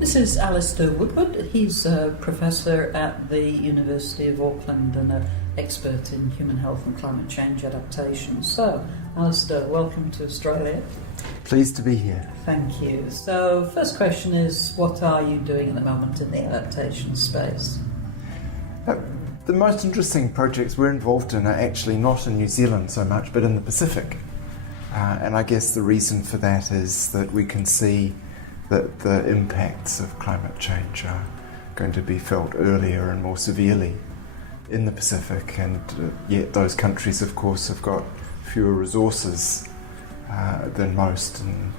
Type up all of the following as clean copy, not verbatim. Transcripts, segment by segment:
This is Alistair Woodward. He's a professor at the University of Auckland and an expert in human health and climate change adaptation. So, Alistair, welcome to Australia. Pleased to be here. Thank you. So, first question is, what are you doing at the moment in the adaptation space? The most interesting projects we're involved in are actually not in New Zealand so much, but in the Pacific. And I guess the reason for that is that we can see that the impacts of climate change are going to be felt earlier and more severely in the Pacific, and yet those countries, of course, have got fewer resources than most and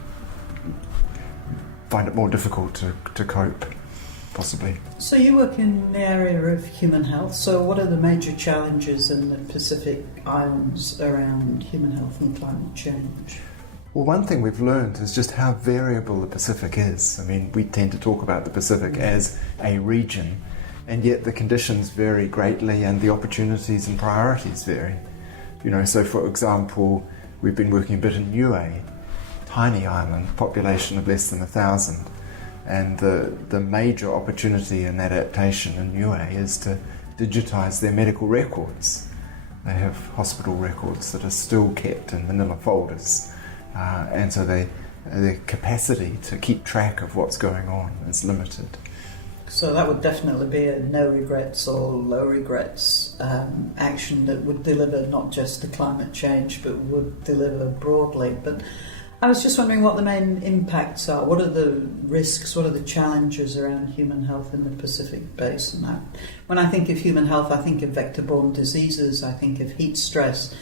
find it more difficult to cope, possibly. So you work in the area of human health, so what are the major challenges in the Pacific Islands around human health and climate change? Well, one thing we've learned is just how variable the Pacific is. I mean, we tend to talk about the Pacific as a region, and yet the conditions vary greatly and the opportunities and priorities vary. So for example, we've been working a bit in Niue, tiny island, population of less than 1,000, and the major opportunity in adaptation in Niue is to digitise their medical records. They have hospital records that are still kept in manila folders. And so their capacity to keep track of what's going on is limited. So that would definitely be a no regrets or low regrets action that would deliver not just to climate change but would deliver broadly. But I was just wondering what the main impacts are. What are the risks, what are the challenges around human health in the Pacific Basin? When I think of human health, I think of vector-borne diseases, I think of heat stress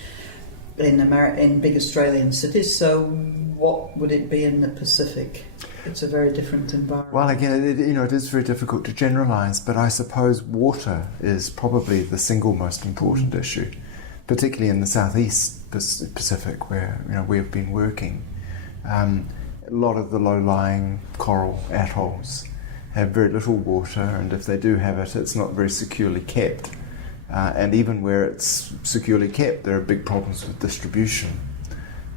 in big Australian cities. So what would it be in the Pacific? It's a very different environment. Well, again, it is very difficult to generalise, but I suppose water is probably the single most important issue, particularly in the southeast Pacific, where we've been working. A lot of the low-lying coral atolls have very little water, and if they do have it, it's not very securely kept. And even where it's securely kept, there are big problems with distribution.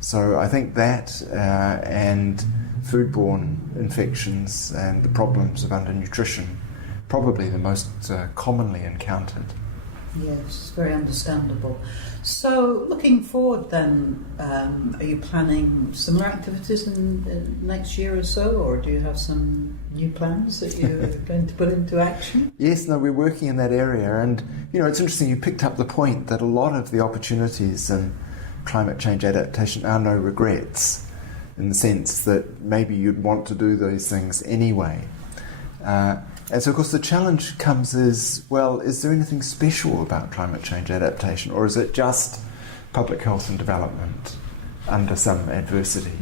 So I think that and foodborne infections and the problems of undernutrition, probably the most commonly encountered. Yes, very understandable. So looking forward then, are you planning similar activities in next year or so, or do you have some new plans that you're going to put into action? Yes, no, we're working in that area, and it's interesting, you picked up the point that a lot of the opportunities in climate change adaptation are no regrets, in the sense that maybe you'd want to do those things anyway. And so, of course, the challenge comes is there anything special about climate change adaptation, or is it just public health and development under some adversity?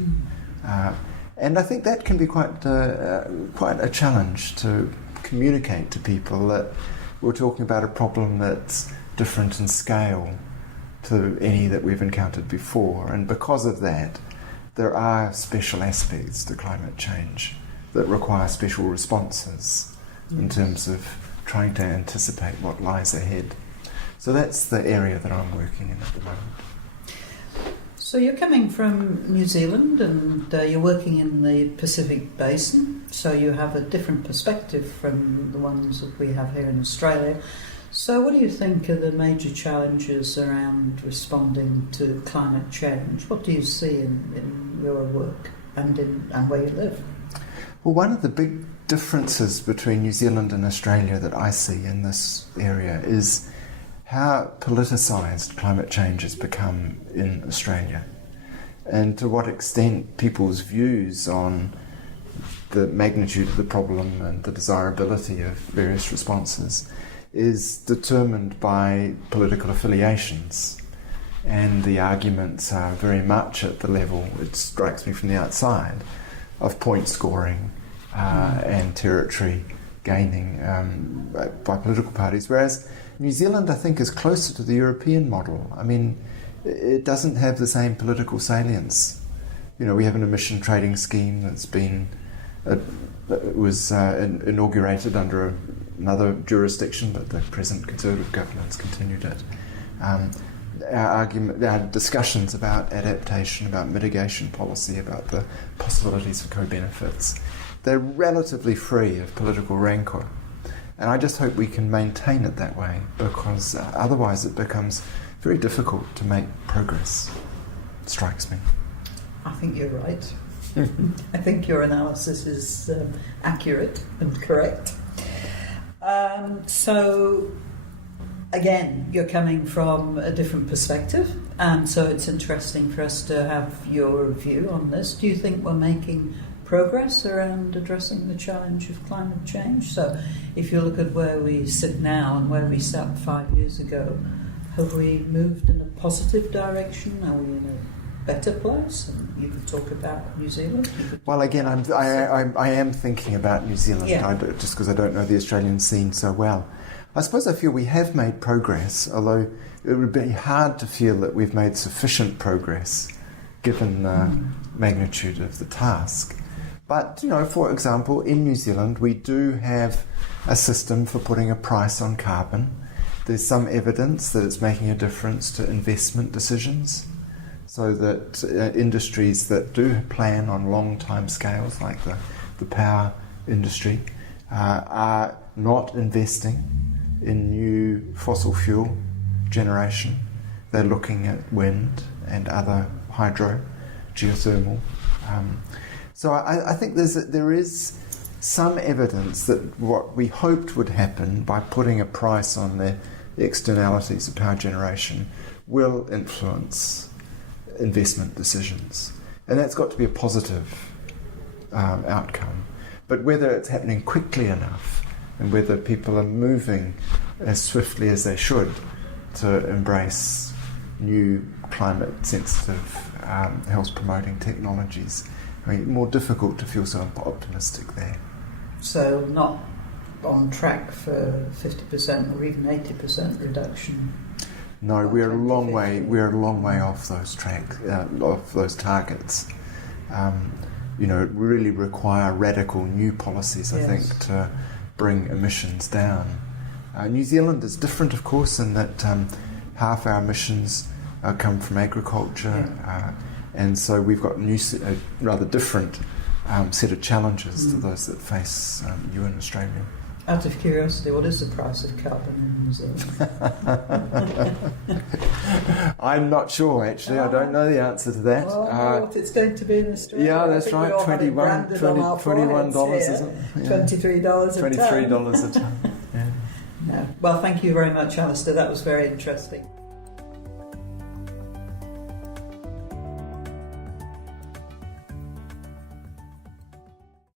And I think that can be quite a challenge to communicate to people that we're talking about a problem that's different in scale to any that we've encountered before. And because of that, there are special aspects to climate change that require special responses in terms of trying to anticipate what lies ahead. So that's the area that I'm working in at the moment. So you're coming from New Zealand and you're working in the Pacific Basin, so you have a different perspective from the ones that we have here in Australia. So what do you think are the major challenges around responding to climate change? What do you see in your work and where you live? Well, one of the big differences between New Zealand and Australia that I see in this area is how politicised climate change has become in Australia, and to what extent people's views on the magnitude of the problem and the desirability of various responses is determined by political affiliations. And the arguments are very much at the level, it strikes me from the outside, of point scoring and territory gaining by political parties, whereas New Zealand, I think, is closer to the European model. I mean, it doesn't have the same political salience. We have an emission trading scheme that's been inaugurated under another jurisdiction, but the present Conservative government's continued it. Our discussions about adaptation, about mitigation policy, about the possibilities for co-benefits they're relatively free of political rancour. And I just hope we can maintain it that way, because otherwise it becomes very difficult to make progress, strikes me. I think you're right. I think your analysis is accurate and correct. So, again, you're coming from a different perspective, and so it's interesting for us to have your view on this. Do you think we're making progress around addressing the challenge of climate change? So if you look at where we sit now and where we sat 5 years ago, have we moved in a positive direction? Are we in a better place? And you could talk about New Zealand. Well, again, I am thinking about New Zealand, just because I don't know the Australian scene so well. I suppose I feel we have made progress, although it would be hard to feel that we've made sufficient progress given the magnitude of the task. But, for example, in New Zealand, we do have a system for putting a price on carbon. There's some evidence that it's making a difference to investment decisions, so that industries that do plan on long time scales, like the power industry, are not investing in new fossil fuel generation. They're looking at wind and other hydro, geothermal. So I think there is some evidence that what we hoped would happen by putting a price on the externalities of power generation will influence investment decisions. And that's got to be a positive outcome. But whether it's happening quickly enough and whether people are moving as swiftly as they should to embrace new climate-sensitive, health-promoting technologies, more difficult to feel so optimistic there. So not on track for 50% or even 80% reduction? No, we're a long way. We're a long way off those off those targets. It really require radical new policies, I think, to bring emissions down. New Zealand is different, of course, in that half our emissions come from agriculture. And so we've got a rather different set of challenges to those that face you in Australia. Out of curiosity, what is the price of carbon in New Zealand? I'm not sure, actually. I don't know the answer to that. Well, I know what it's going to be in Australia. Yeah, that's right. $21, isn't it? Yeah. $23 a tonne. $23 a tonne. Yeah. No. Well, thank you very much, Alistair. That was very interesting.